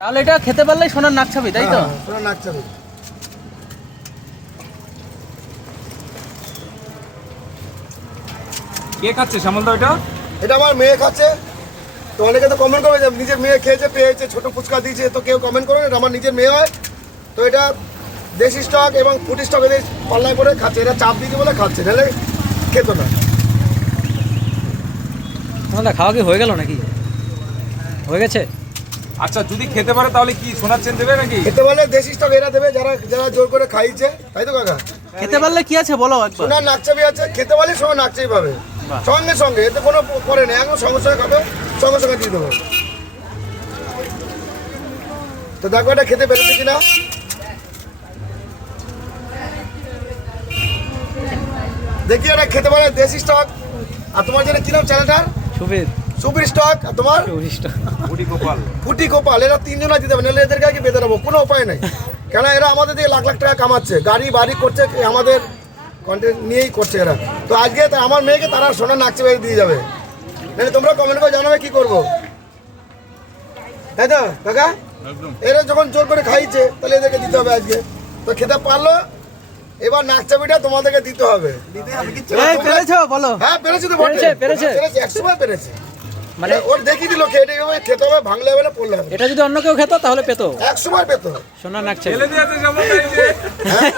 তাহলে এটা খেতে পারলেই সোনার নাক ছাবি, তাই তো? সোনার নাক ছাবি। কে খাচ্ছে শ্যামলদা এটা? এটা আমার মেয়ে খাচ্ছে। তো অনেকে তো কমেন্ট করবে যে নিজের মেয়ে খেয়েছে, পেয়েছে, ছোট ফুচকা দিয়েছে, তো কেউ কমেন্ট করবে, এটা আমার নিজের মেয়ে হয়। তো এটা দেশি স্টক এবং ফুটি স্টক এদের পাল্লায় করে খাচ্ছে, এটা চাপ দিতে বলে খাচ্ছে, নাহলে খেতো না। সোনাদা খাওয়া কি হয়ে গেল নাকি? হয়ে গেছে? আচ্ছা, যদি খেতে পারে তাহলে কি সোনার চেন দেবে নাকি? খেতে বলে দেশি স্টক এরা দেবে, যারা যারা জোর করে খাইছে, তাই তো কাকা? খেতে পারলে কি আছে বলো একবার। সোনার নাকচাবি আছে, খেতে বলে সোনার নাকচাবি পাবে বাহ। সঙ্গে সঙ্গে, এতে কোনো পরে নেই, একদম সঙ্গে সঙ্গে খাবে, সঙ্গে সঙ্গে দিয়ে দেবো। তো দেখো এটা খেতে পেরেছে কিনা। দেখি এটা খেতে পারে দেশি স্টক। আর তোমার যেটা কিনাম চ্যানেলটার সুবিধ সুপির স্টক, আর তোমার বুড়ি গোপাল। ফুটি গোপাল, এরা তিনজনা দিতে হবে, নাহলে এদেরকে আগে বেঁধে দেবো, কোনো উপায় নেই। কেন এরা আমাদের দিয়ে লাখ লাখ টাকা কামাচ্ছে, গাড়ি বাড়ি করছে, আমাদের কন্টেন্ট নিয়েই করছে এরা। তো আজকে আমার মেয়েকে তারা সোনার নাকচে বেঁধে দিয়ে যাবে, নাহলে তোমরা কমেন্ট করে জানাবে কি করবো, তাই তো কাকা? এরা যখন জোর করে খাইছে, তাহলে এদেরকে দিতে হবে আজকে। তো খেতে পারলো, এবার নাকচাবিটা তোমাদেরকে দিতে হবে। এই পেরেছো বলো। হ্যাঁ পেরেছে তো, পেরেছে, পেরেছে। 100বার পেরেছে। মানে ওর দেখিয়ে দিল খেয়ে খেতে হবে, ভাঙলে হবে না, পড়লে হবে, এটা যদি অন্য কেউ খেত তাহলে পেতো 100বার পেতো। সোনার নাক ছাবি। ফেলে দিয়েছে শ্যামলদা এই যে। হ্যাঁ